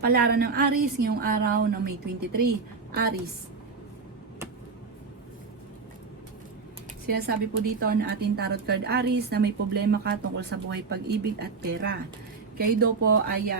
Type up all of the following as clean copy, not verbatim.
Kapalaran ng Aries ngayong araw ng May 23. Aries. Sinasabi po dito na ating tarot card Aries na may problema ka tungkol sa buhay, pag-ibig at pera. Kayo daw po ay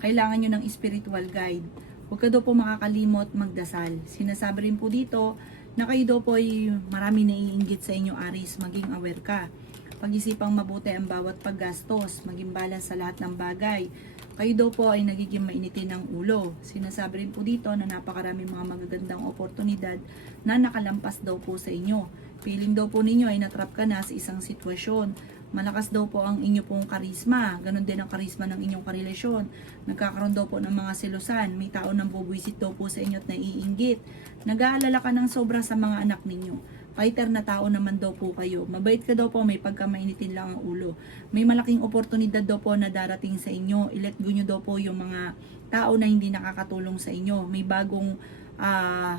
kailangan nyo ng spiritual guide. Huwag ka daw po makakalimot magdasal. Sinasabi rin po dito na kayo daw po ay marami naiinggit sa inyo Aries. Maging aware ka. Pag-isipang mabuti ang bawat paggastos. Maging balance sa lahat ng bagay. Kayo daw po ay nagiging mainitin ng ulo. Sinasabi rin po dito na napakaraming mga magagandang oportunidad na nakalampas daw po sa inyo. Feeling daw po ninyo ay natrap ka na sa isang sitwasyon. Malakas daw po ang inyo pong karisma. Ganon din ang karisma ng inyong karelasyon. Nagkakaroon daw po ng mga selusan. May tao nang bubuisit daw po sa inyo at naiinggit. Nag-aalala ka ng sobra sa mga anak ninyo. Fighter na tao naman daw po kayo. Mabait ka daw po, may pagkamainitin lang ang ulo. May malaking oportunidad daw po na darating sa inyo. I-let go nyo daw po yung mga tao na hindi nakakatulong sa inyo. May bagong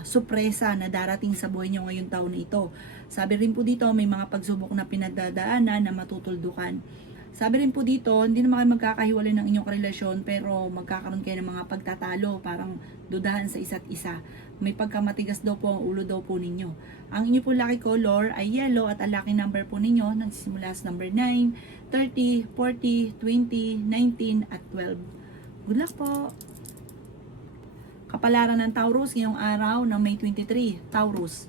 supresa na darating sa buhay nyo ngayong taon na ito. Sabi rin po dito, may mga pagsubok na pinagdadaanan na matutuldukan. Sabi rin po dito, hindi naman kayo magkakahiwalay ng inyong relasyon pero magkakaroon kayo ng mga pagtatalo, parang dudahan sa isa't isa. May pagkamatigas daw po ang ulo daw po ninyo. Ang inyo po lucky color ay yellow at ang lucky number po ninyo nagsisimula sa number 9, 30, 40, 20, 19 at 12. Good luck po! Kapalaran ng Taurus ngayong araw ng May 23, Taurus.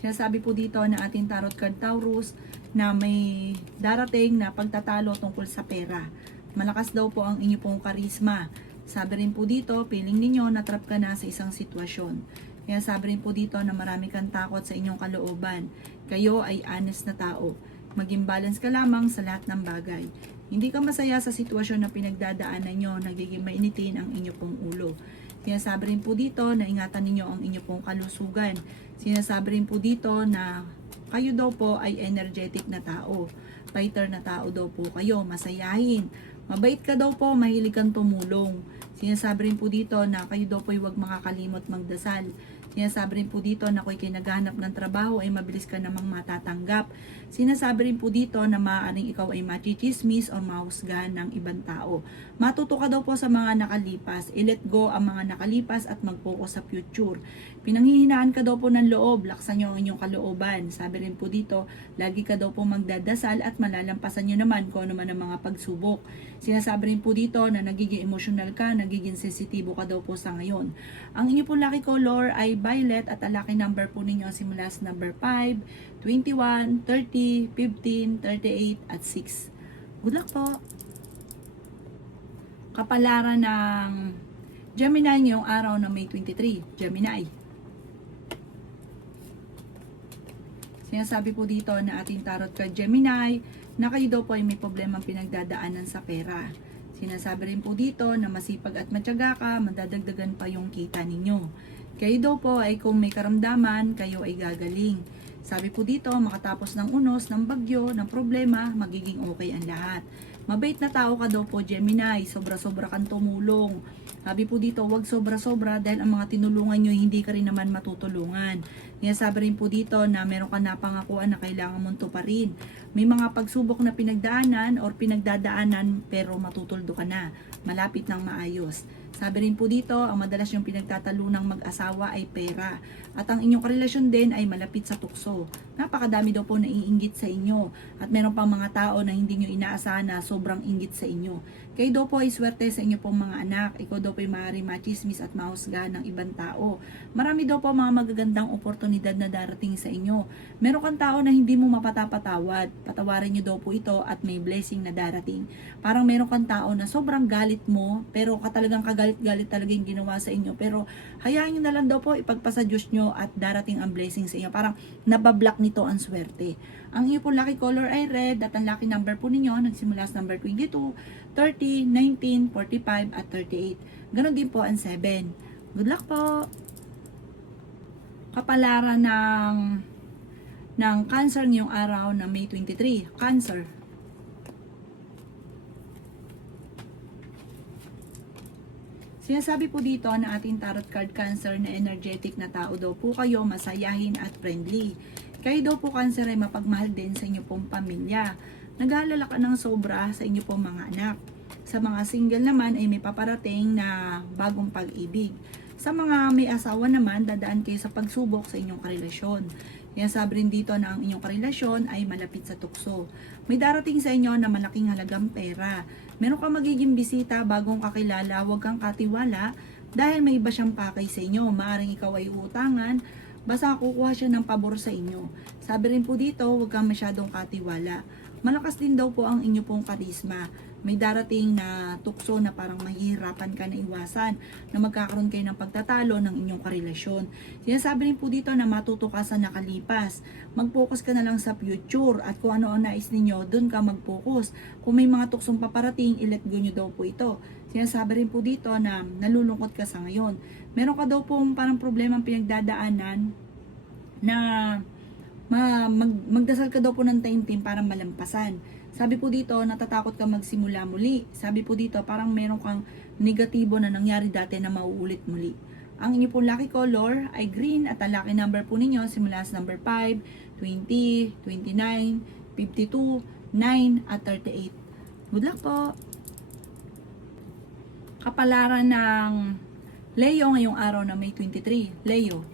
Sinasabi po dito na ating tarot card Taurus na may darating na pagtatalo tungkol sa pera. Malakas daw po ang inyo pong karisma. Sabi rin po dito, feeling ninyo natrap ka na sa isang sitwasyon. Kaya sabi rin po dito na marami kang takot sa inyong kalooban. Kayo ay honest na tao. Maging balance ka lamang sa lahat ng bagay. Hindi ka masaya sa sitwasyon na pinagdadaanan nyo, nagiging mainitin ang inyo pong ulo. Sinasabi rin po dito na ingatan ninyo ang inyo pong kalusugan. Sinasabi rin po dito na kayo daw po ay energetic na tao. Fighter na tao daw po kayo, masayahin. Mabait ka daw po, mahilig kang tumulong. Sinasabi rin po dito na kayo daw po ay huwag makakalimot magdasal. Sinasabi rin po dito na kung kayo naghahanap ng trabaho ay mabilis ka namang matatanggap. Sinasabi rin po dito na maaaring ikaw ay machichismis o mahusgahan ng ibang tao. Matuto ka daw po sa mga nakalipas. I-let go ang mga nakalipas at mag-focus sa future. Pinanghihinaan ka daw po ng loob. Laksan nyo ang inyong kalooban. Sabi rin po dito, lagi ka daw po magdadasal at malalampasan nyo naman kung ano man ang mga pagsubok. Sinasabi rin po dito na nagiging emotional ka, nagiging sensitibo ka daw po sa ngayon. Ang inyo po lucky color ay violet at ang lucky number po ninyo simula sa number 5, 21, 30, 15, 38 at 6. Good luck po! Kapalaran ng Gemini ngayong araw ng May 23. Gemini. Sinasabi po dito na ating tarot card Gemini na kayo daw po ay may problemang pinagdadaanan sa pera. Sinasabi rin po dito na masipag at matyaga ka, madadagdagan pa yung kita ninyo. Kayo daw po ay kung may karamdaman, kayo ay gagaling. Sabi po dito, makatapos ng unos, ng bagyo, ng problema, magiging okay ang lahat. Mabait na tao ka daw po Gemini, sobra-sobra kang tumulong. Sabi po dito, wag sobra-sobra dahil ang mga tinulungan nyo hindi ka rin naman matutulungan. Kaya sabi rin po dito na meron ka napangakuan na kailangan mong tuparin. May mga pagsubok na pinagdaanan or pinagdadaanan pero matutuldo ka na. Malapit ng maayos. Sabi rin po dito, ang madalas yung pinagtatalunang mag-asawa ay pera. At ang inyong karelasyon din ay malapit sa tukso. Napakadami daw po naiinggit sa inyo. At meron pang mga tao na hindi nyo inaasahan na sobrang inggit sa inyo. Kayo daw po ay swerte sa inyo pong mga anak. Ikaw daw po ay maaaring machismis at mahusgahan ng ibang tao. Marami daw po mga magagandang oportunidad na darating sa inyo. Meron kang tao na hindi mo mapatapatawad. Patawarin nyo daw po ito at may blessing na darating. Parang meron kang tao na sobrang galit mo pero talagang kagalit-galit talaga yung ginawa sa inyo. Pero hayaan nyo na lang daw po ipagpasa Diyos nyo at darating ang blessing sa inyo. Parang nabablock nito ang swerte. Ang iyo po lucky color ay red at ang lucky number po ninyo nagsimula sa number 22, 30, 19, 45 at 38. Ganon din po ang 7. Good luck po! Kapalaran ng Cancer ngayong araw na May 23. Cancer. Sinasabi po dito na ating tarot card Cancer na energetic na tao daw po kayo, masayahin at friendly. Kayo daw po Cancer ay mapagmahal din sa inyo pong pamilya. nag-aalala ka ng sobra sa inyo pong mga anak. Sa mga single naman ay may paparating na bagong pag-ibig. Sa mga may asawa naman, dadaan kayo sa pagsubok sa inyong karelasyon. Kaya sabi rin dito na ang inyong karelasyon ay malapit sa tukso. May darating sa inyo na malaking halagang pera. Meron kang magiging bisita bagong kakilala, huwag kang katiwala dahil may iba siyang pakay sa inyo. Maaring ikaw ay uutangan, basta kukuha siya ng pabor sa inyo. Sabi rin po dito, huwag kang masyadong katiwala. Malakas din daw po ang inyo pong karisma. May darating na tukso na parang mahihirapan ka na iwasan na magkakaroon kayo ng pagtatalo ng inyong karelasyon. Sinasabi rin po dito na matuto ka sa nakalipas. Mag-focus ka na lang sa future at kung ano ang nais ninyo, dun ka mag-focus. Kung may mga tuksong paparating, i-let go nyo daw po ito. Sinasabi rin po dito na nalulungkot ka sa ngayon. Meron ka daw pong parang problemang pinagdadaanan na magdasal ka daw po ng taimtim para malampasan. Sabi po dito, natatakot ka magsimula muli. Sabi po dito, parang meron kang negatibo na nangyari dati na mauulit muli. Ang inyo pong lucky color ay green at ang lucky number po ninyo simula sa number 5, 20, 29, 52, 9 at 38. Good luck po! Kapalaran ng Leo ngayong araw na May 23. Leo.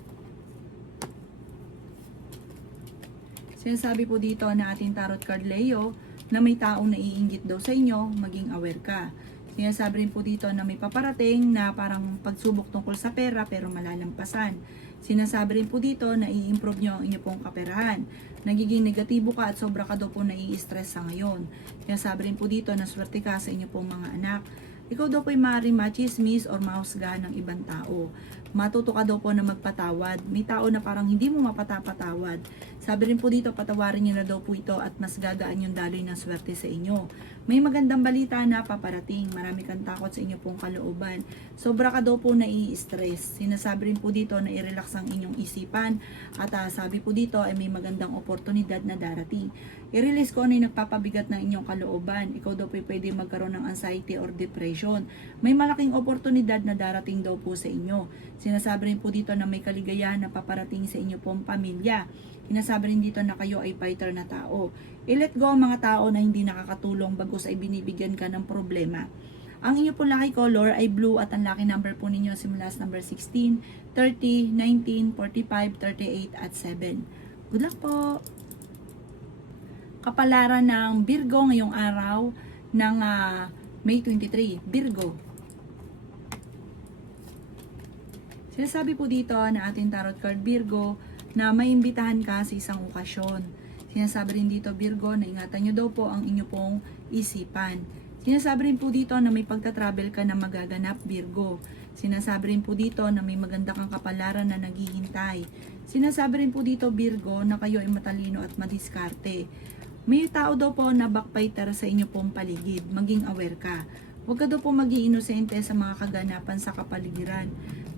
Sinasabi po dito na ating tarot card Leo na may taong naiinggit daw sa inyo, maging aware ka. Sinasabi rin po dito na may paparating na parang pagsubok tungkol sa pera pero malalampasan. Sinasabi rin po dito na i-improve nyo ang inyo pong kaperahan. Nagiging negatibo ka at sobra ka daw po nai-stress sa ngayon. Sinasabi rin po dito na swerte ka sa inyo pong mga anak. Ikaw daw po ay maaaring machismis or mahusgahan ng ibang tao. Matuto ka daw po na magpatawad. May tao na parang hindi mo mapatapatawad. Sabi rin po dito, patawarin niyo na daw po ito at mas gagaan yung daloy ng swerte sa inyo. May magandang balita na paparating. Marami kang takot sa inyo pong kalooban. Sobra ka daw po nai-stress. Sinasabi rin po dito na i-relax ang inyong isipan. At sabi po dito ay may magandang oportunidad na darating. I-release ko ano yung nagpapabigat ng inyong kalooban. Ikaw daw po pwede magkaroon ng anxiety or depression. May malaking oportunidad na darating daw po sa inyo. Sinasabi rin po dito na may kaligayahan na paparating sa inyo pong pamilya. Sinasabi rin dito na kayo ay fighter na tao. I-let go ang mga tao na hindi nakakatulong bagos ay binibigyan ka ng problema. Ang inyo pong lucky color ay blue at ang lucky number po ninyo simula sa number 16, 30, 19, 45, 38 at 7. Good luck po! Kapalaran ng Virgo ngayong araw ng May 23. Virgo. Sinasabi po dito na ating tarot card Virgo na may imbitahan ka sa isang okasyon. Sinasabi rin dito Virgo na ingatan nyo daw po ang inyo pong isipan. Sinasabi rin po dito na may pagta-travel ka na magaganap Virgo. Sinasabi rin po dito na may maganda kang kapalaran na naghihintay. Sinasabi rin po dito Virgo na kayo ay matalino at madiskarte. May tao daw po na backbiter sa inyo pong paligid. Maging aware ka. Huwag ka daw po mag-iinosente sa mga kaganapan sa kapaligiran.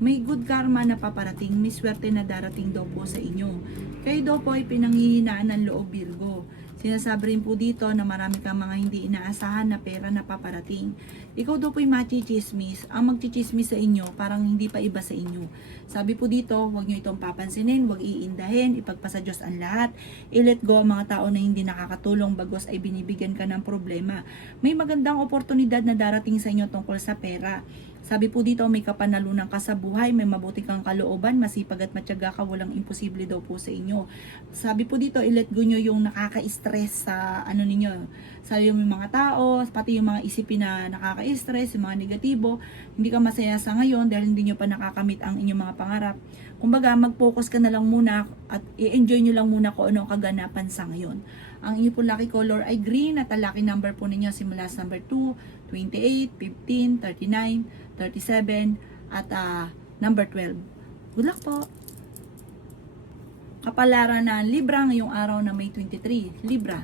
May good karma na paparating, may swerte na darating daw po sa inyo. Kayo daw po ay pinanghihinaan ng loob Virgo. Sinasabi rin po dito na marami kang mga hindi inaasahan na pera na paparating. Ikaw daw po ay machichismis. Ang magchichismis sa inyo, parang hindi pa iba sa inyo. Sabi po dito, huwag nyo itong papansinin, huwag iindahin, ipagpasa Diyos ang lahat. I-let go ang mga tao na hindi nakakatulong bagos ay binibigyan ka ng problema. May magandang oportunidad na darating sa inyo tungkol sa pera. Sabi po dito, may kapanalunan ka sa buhay, may mabuti kang kalooban, masipag at matyaga ka, walang imposible daw po sa inyo. Sabi po dito, i-let go nyo yung nakaka-stress sa ano ninyo, sa yung mga tao, pati yung mga isipin na nakaka-stress, yung mga negatibo, hindi ka masaya sa ngayon dahil hindi nyo pa nakakamit ang inyong mga pangarap. Kumbaga, mag-focus ka na lang muna at i-enjoy nyo lang muna kung ano ang kaganapan sa ngayon. Ang inyo po lucky color ay green at ang lucky number po ninyo simula sa number 2, 28, 15, 39, 37 at number 12. Good luck po! Kapalaran na Libra ngayong araw na May 23. Libra.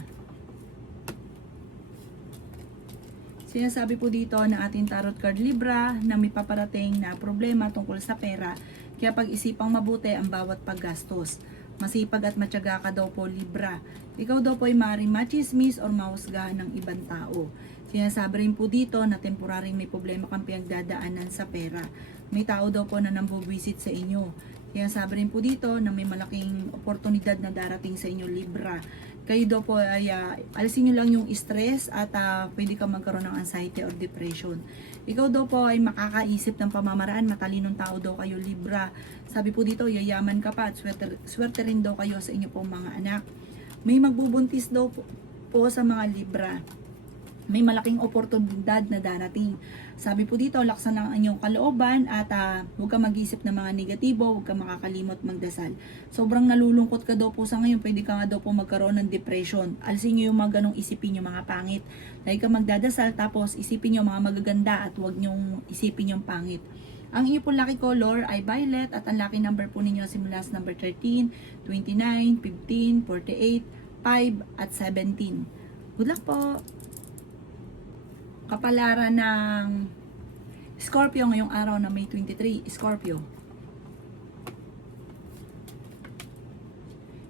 Sinasabi po dito na ating tarot card Libra na may paparating na problema tungkol sa pera. Kaya pag-isipang mabuti ang bawat paggastos. Masipag at matyaga ka daw po Libra. Ikaw daw po ay maaaring machismis or mahusgahan ng ibang tao. Sinasabi rin po dito na temporaring may problema kang pinagdadaanan sa pera. May tao daw po na nambubwisit sa inyo. Sinasabi rin po dito na may malaking oportunidad na darating sa inyo Libra. kayo daw po ay alisin nyo lang yung stress at pwede ka magkaroon ng anxiety or depression. Ikaw daw po ay makakaisip ng pamamaraan, matalinong tao daw kayo, Libra. Sabi po dito, yayaman ka pa at swerte rin daw kayo sa inyo pong mga anak. May magbubuntis daw po sa mga Libra. May malaking oportunidad na darating. Sabi po dito, laksan ang inyong kalooban at huwag ka mag-isip ng mga negatibo, huwag ka makakalimot magdasal. Sobrang nalulungkot ka daw po sa ngayon, pwede ka nga daw po magkaroon ng depression. Alisin nyo yung mga ganong isipin yung mga pangit. Lagi ka magdadasal, tapos isipin nyo mga magaganda at huwag nyong isipin yung pangit. Ang inyo po lucky color ay violet at ang lucky number po ninyo simula sa number 13, 29, 15, 48, 5 at 17. Good luck po! Kapalaran ng Scorpio ngayong araw na May 23. Scorpio.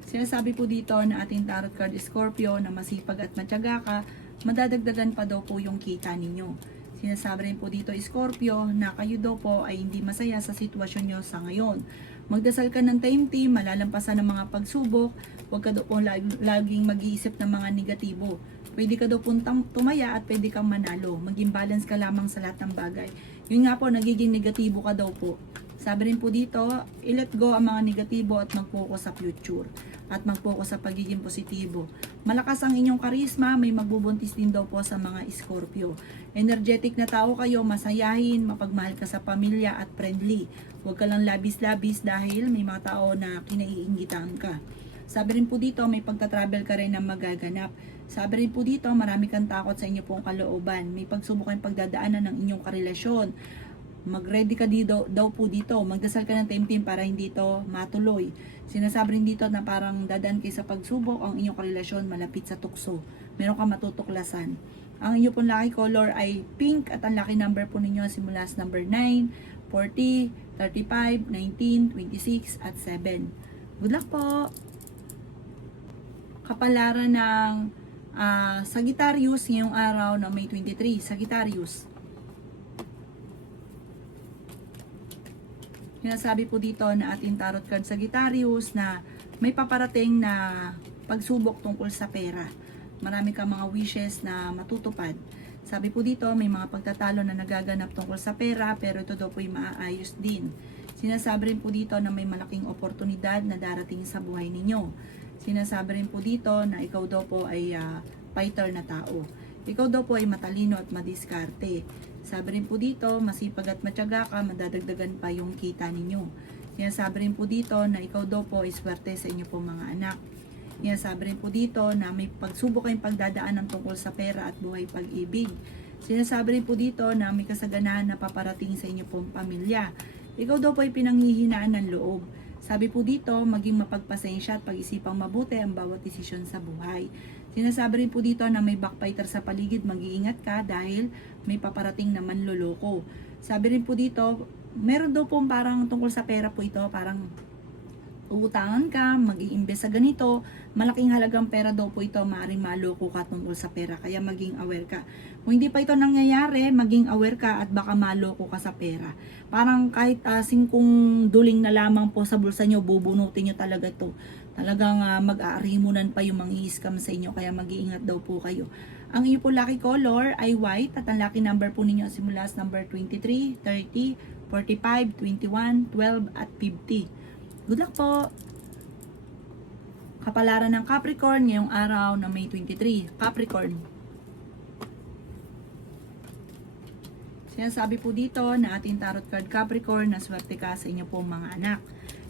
Sinasabi po dito na ating tarot card Scorpio na masipag at matyaga ka, madadagdagan pa daw po yung kita ninyo. Sinasabi rin po dito Scorpio na kayo daw po ay hindi masaya sa sitwasyon nyo sa ngayon. Magdasal ka ng taimtim, malalampasan ng mga pagsubok, huwag ka daw po laging mag-iisip ng mga negatibo. Pwede ka daw puntang tumaya at pwede kang manalo. Maging balance ka lamang sa lahat ng bagay. Yun nga po, nagiging negatibo ka daw po. Sabi rin po dito, i-let go ang mga negatibo at mag-focus sa future. At mag-focus sa pagiging positibo. Malakas ang inyong karisma, may magbubuntis din daw po sa mga Scorpio. Energetic na tao kayo, masayahin, mapagmahal ka sa pamilya at friendly. Huwag ka lang labis-labis dahil may mga tao na kinaiingitan ka. Sabi rin po dito, may pagta-travel ka rin na magaganap. Sabi rin po dito, marami kang takot sa inyo pong kalooban. May pagsubok kayong pagdadaanan ng inyong karelasyon. Mag-ready ka daw po dito. Magdasal ka ng taimtim para hindi ito matuloy. Sinasabi rin dito na parang dadaan kayo sa pagsubok, ang inyong karelasyon malapit sa tukso. Meron kang matutuklasan. Ang inyong pong lucky color ay pink at ang lucky number po ninyo simula sa number 9, 40, 35, 19, 26 at 7. Good luck po! Kapalaran ng Sagittarius ngayong araw na May 23. Sagittarius. Sinasabi po dito na ating tarot card Sagittarius na may paparating na pagsubok tungkol sa pera. Marami kang mga wishes na matutupad. Sabi po dito, may mga pagtatalo na nagaganap tungkol sa pera, pero ito daw po ay maaayos din. Sinasabi rin po dito na may malaking oportunidad na darating sa buhay ninyo. Sinasabi rin po dito na ikaw daw po ay fighter na tao. Ikaw daw po ay matalino at madiskarte. Sabi rin po dito, masipag at matyaga ka, madadagdagan pa yung kita ninyo. Sinasabi rin po dito na ikaw daw po ay swerte sa inyo pong mga anak. Sinasabi rin po dito na may pagsubok kayong pagdadaanan tungkol sa pera at buhay pag-ibig. Sinasabi rin po dito na may kasaganahan na paparating sa inyo pong pamilya. Ikaw daw po ay pinanghihinaan ng loob. Sabi po dito, maging mapagpasensya at pag-isipang mabuti ang bawat desisyon sa buhay. Sinasabi rin po dito na may backbiter sa paligid, mag-iingat ka dahil may paparating na manloloko. Sabi rin po dito, meron daw po parang tungkol sa pera po ito, parang uutangan ka, mag-iimbes sa ganito, malaking halagang pera daw po ito, maaaring maloko ka tungkol sa pera, kaya maging aware ka. Kung hindi pa ito nangyayari, maging aware ka at baka maloko ka sa pera. Parang kahit singkong duling na lamang po sa bulsa nyo, bubunutin nyo talaga ito. Talagang mag-aarimunan pa yung mang-i-scam sa inyo, kaya mag-iingat daw po kayo. Ang iyo po lucky color ay white at ang lucky number po ninyo simula sa number 23, 30, 45, 21, 12 at 50. Good luck po! Kapalaran ng Capricorn ngayong araw na May 23. Capricorn. Sinasabi po dito na ating tarot card Capricorn na swerte ka sa inyo pong mga anak.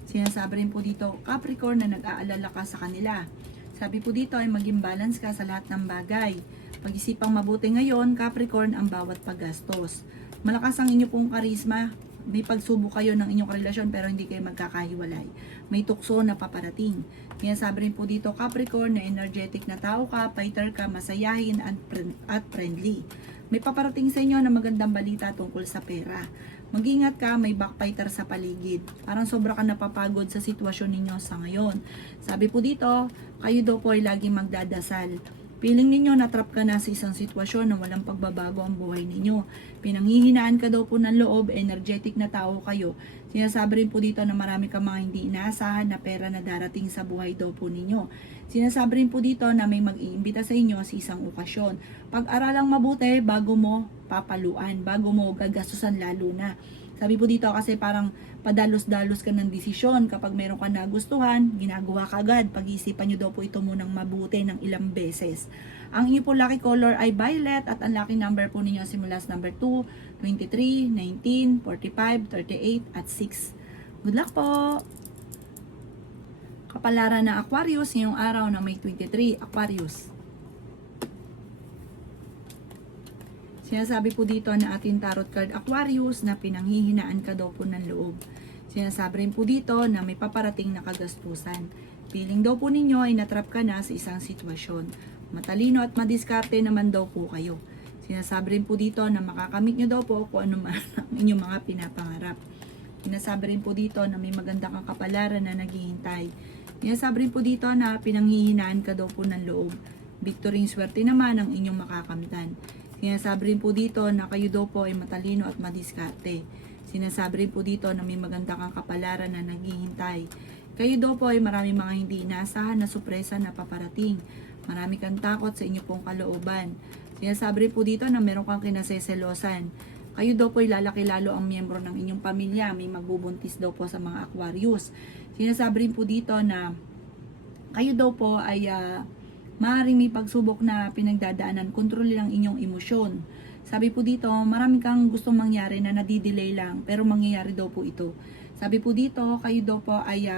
Sinasabi rin po dito Capricorn na nag-aalala ka sa kanila. Sabi po dito ay maging balance ka sa lahat ng bagay. Pag-isipang mabuti ngayon, Capricorn, ang bawat paggastos. Malakas ang inyo pong karisma. May pagsubok kayo ng inyong relasyon pero hindi kayo magkakahiwalay. May tukso na paparating. Kaya sabi rin po dito Capricorn na energetic na tao ka, fighter ka, masayahin at friendly. May paparating sa inyo na magandang balita tungkol sa pera. Mag-ingat ka, may backfighter sa paligid. Parang sobra ka napapagod sa sitwasyon ninyo sa ngayon. Sabi po dito, kayo daw po ay laging magdadasal. Feeling ninyo natrap ka na sa isang sitwasyon na walang pagbabago ang buhay ninyo. Pinanghihinaan ka daw po ng loob, energetic na tao kayo. Sinasabi rin po dito na marami kang mga hindi inaasahan na pera na darating sa buhay daw po ninyo. Sinasabi rin po dito na may mag-iimbita sa inyo sa isang okasyon. Pag-aralang mabuti bago mo papaluan, bago mo gagastusan lalo na. Sabi po dito kasi parang padalos-dalos ka ng desisyon. Kapag meron ka nagustuhan, ginagawa ka agad. Pag-iisipan nyo daw po ito munang mabuti ng ilang beses. Ang inyo po lucky color ay violet at ang lucky number po ninyo simula sa number 2, 23, 19, 45, 38 at 6. Good luck po! Kapalaran ng Aquarius ngayong araw na may 23, Aquarius. Sinasabi po dito na ating tarot card Aquarius na pinanghihinaan ka daw po ng loob. Sinasabi rin po dito na may paparating na kagastusan. Feeling daw po ninyo ay natrap ka na sa isang sitwasyon. Matalino at madiskarte naman daw po kayo. Sinasabi rin po dito na makakamit nyo daw po kung ano man ang inyong mga pinapangarap. Sinasabi rin po dito na may magandang kang kapalaran na naghihintay. Sinasabi rin po dito na pinanghihinaan ka daw po ng loob. Victory swerte naman ang inyong makakamtan. Sinasabi rin po dito na kayo daw po ay matalino at madiskarte. Sinasabi rin po dito na may maganda kang kapalaran na naghihintay. Kayo daw po ay marami mga hindi inaasahan na sorpresa na paparating. Marami kang takot sa inyo pong kalooban. Sinasabi rin po dito na meron kang kinaseselosan. Kayo daw po ay lalaki lalo ang miyembro ng inyong pamilya. May magbubuntis daw po sa mga Aquarius. Sinasabi rin po dito na kayo daw po ay maaaring may pagsubok na pinagdadaanan, kontrol lang inyong emosyon. Sabi po dito, marami kang gustong mangyari na nadidelay lang, pero mangyayari daw po ito. Sabi po dito, kayo daw po ay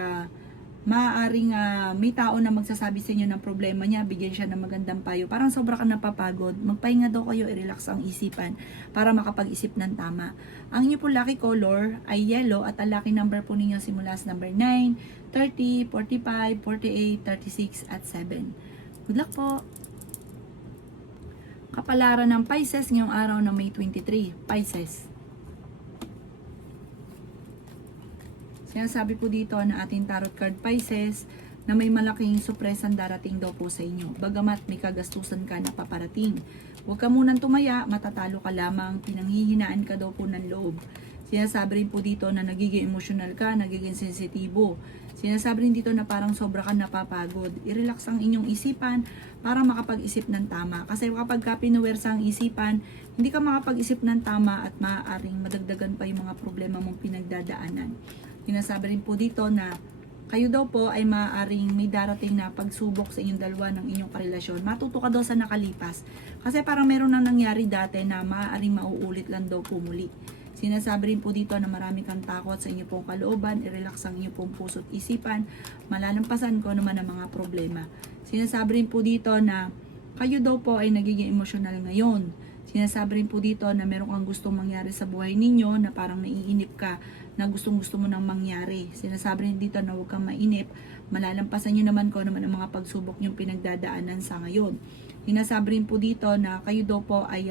maaaring may tao na magsasabi sa inyo ng problema niya, bigyan siya ng magandang payo. Parang sobra ka napapagod, magpahinga daw kayo, i-relax ang isipan para makapag-isip ng tama. Ang inyo po lucky color ay yellow at ang lucky number po ninyo simula sa number 9, 30, 45, 48, 36 at 7. Good luck po! Kapalaran ng Pisces ngayong araw na May 23. Pisces. Sinasabi po dito na ating tarot card Pisces na may malaking supresan darating daw po sa inyo. Bagamat may kagastusan ka na paparating. Huwag ka munang tumaya, matatalo ka lamang, pinanghihinaan ka daw po ng loob. Sinasabi rin po dito na nagiging emosyonal ka, nagiging sensitibo. Sinasabi rin dito na parang sobra ka napapagod. I-relax ang inyong isipan para makapag-isip ng tama. Kasi kapag ka pinuwersa ang isipan, hindi ka makapag-isip ng tama at maaaring madagdagan pa yung mga problema mong pinagdadaanan. Sinasabi rin po dito na kayo daw po ay maaaring may darating na pagsubok sa inyong dalawa ng inyong karelasyon. Matuto ka daw sa nakalipas. Kasi parang meron na nangyari dati na maaaring mauulit lang daw po muli. Sinasabi rin po dito na marami kang takot sa inyo pong kalooban, i-relax ang inyo pong puso't isipan, malalampasan ko naman ang mga problema. Sinasabi rin po dito na kayo daw po ay nagiging emosyonal ngayon. Sinasabi rin po dito na meron kang gustong mangyari sa buhay ninyo na parang naiinip ka na gustong-gusto mo nang mangyari. Sinasabi rin dito na huwag kang mainip, malalampasan nyo naman ko naman ang mga pagsubok nyong pinagdadaanan sa ngayon. Sinasabi rin po dito na kayo daw po ay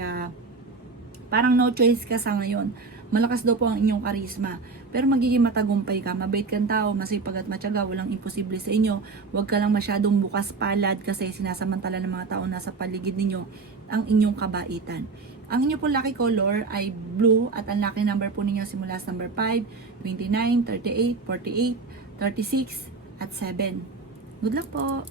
parang no choice ka sa ngayon. Malakas daw po ang inyong karisma. Pero magiging matagumpay ka. Mabait kang tao, masipag at matyaga. Walang imposible sa inyo. Huwag ka lang masyadong bukas palad kasi sinasamantala ng mga tao nasa paligid ninyo ang inyong kabaitan. Ang inyo po lucky color ay blue at ang lucky number po ninyo simula sa number 5, 29, 38, 48, 36 at 7. Good luck po!